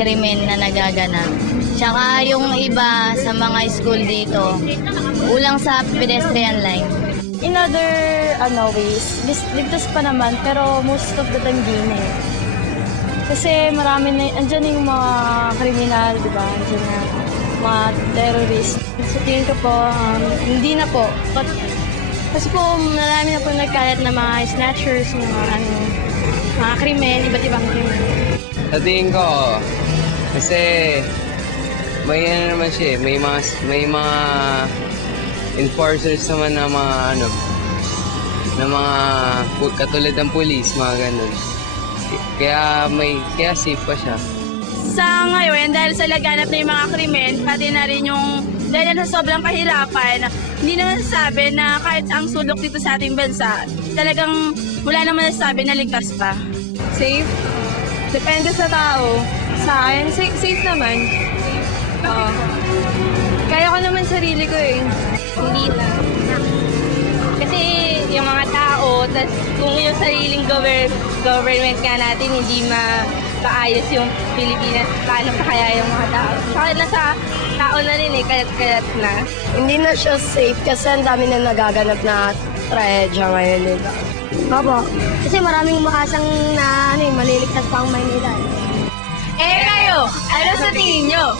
krimen na nagaganap. Tsaka yung iba sa mga school dito, ulang sa pedestrian line. In other ways, ligtas pa naman, pero most of the time di na eh. Kasi marami na, andyan yung mga kriminal, di ba? Andyan na mga terrorist. Sa tingin ko po, hindi na po. Kasi po, marami na po nagkalat na mga snatchers, mga krimen, iba't ibang krimen. Sa tingin ko, kasi may naman siya may mga enforcers naman na mga katulad ng police, mga ganun. Kaya safe pa siya. Sa ngayon, dahil sa laganap na yung mga krimen, pati na rin yung dahil sa sobrang kahirapan, hindi na nasasabi na kahit ang sulok dito sa ating bansa, talagang wala naman nasasabi na ligtas pa. Safe? Depende sa tao. Sa akin, safe naman. Kaya ko naman sarili ko eh. Hindi na. Kasi yung mga tao, tas kung yung sariling government nga natin hindi maayos yung Pilipinas, paano pa kaya yung mga tao? Saka nasa tao na rin eh, kaya't na. Hindi na siya safe kasi ang dami na nagaganap na trahedya ngayon eh. Opo. Kasi maraming makasang na maliligtas pa ang Maynila. Eh kayo, ano sa tingin nyo?